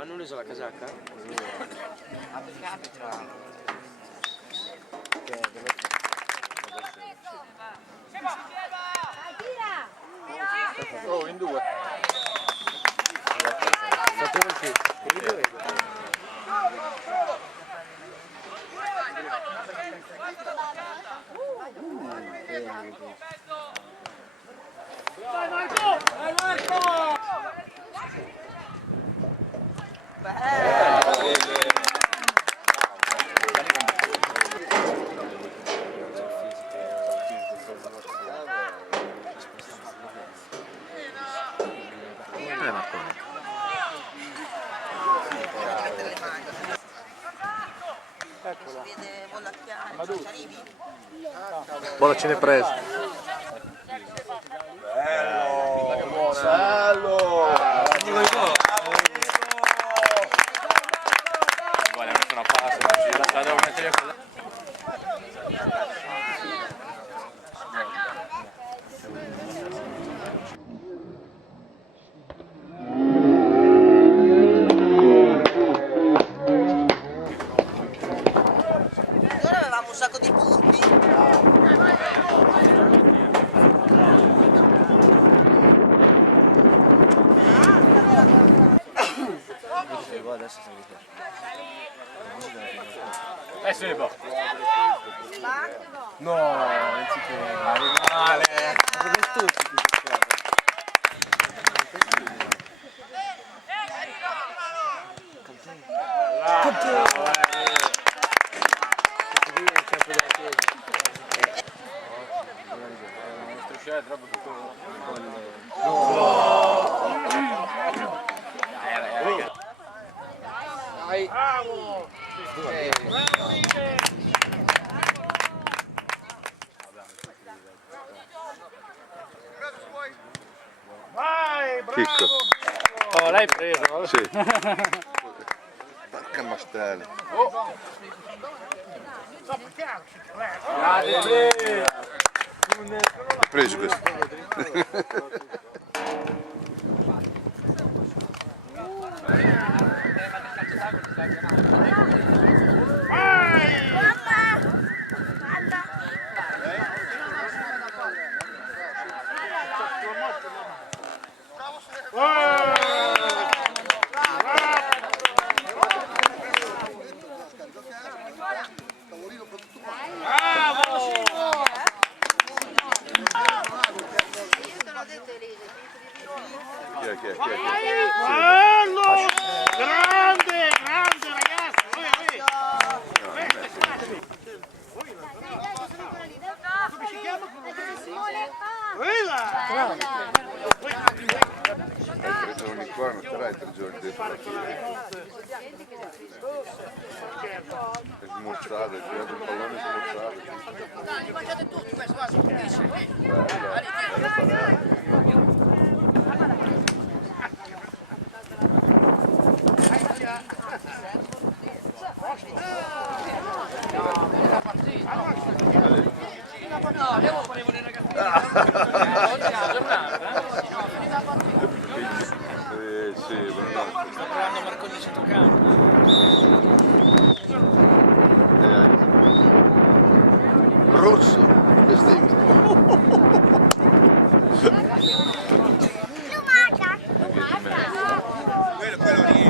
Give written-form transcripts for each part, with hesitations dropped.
Ma non usa la casacca? Oh, in due. Sapevo che lo vedo. Dai Marco! Dai Marco! Buona ce n'è presa. Bello! Bello! Guarda, metto una passa, la devo mettere così. Noi avevamo un sacco di punti. Adesso siamo Sebo. No, non si può. Male. Chicco. Oh, l'hai preso? Sì. Porca mastella. Hai preso questo? Chi è? Bello! Grande, grande ragazzi! Come si chiama? Sono qua, non starai 3 giorni dentro la fila. È smorzato, è tirato un pallone smorzato. Dai, li mangiate tutti questo, guarda, bellissimo. No, devo fare le ragazzine. Oggi è la giornata, Sì, Bruno. Sto provando Marconi centrocampo. Rosso, bestemmia. Quello lì.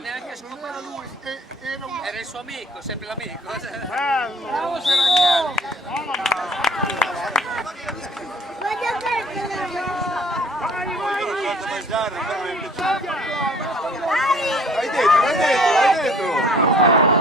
neanche scopare lui. Era il suo amico, sempre l'amico. Bravo, Vai dentro, vai dentro, vai dentro!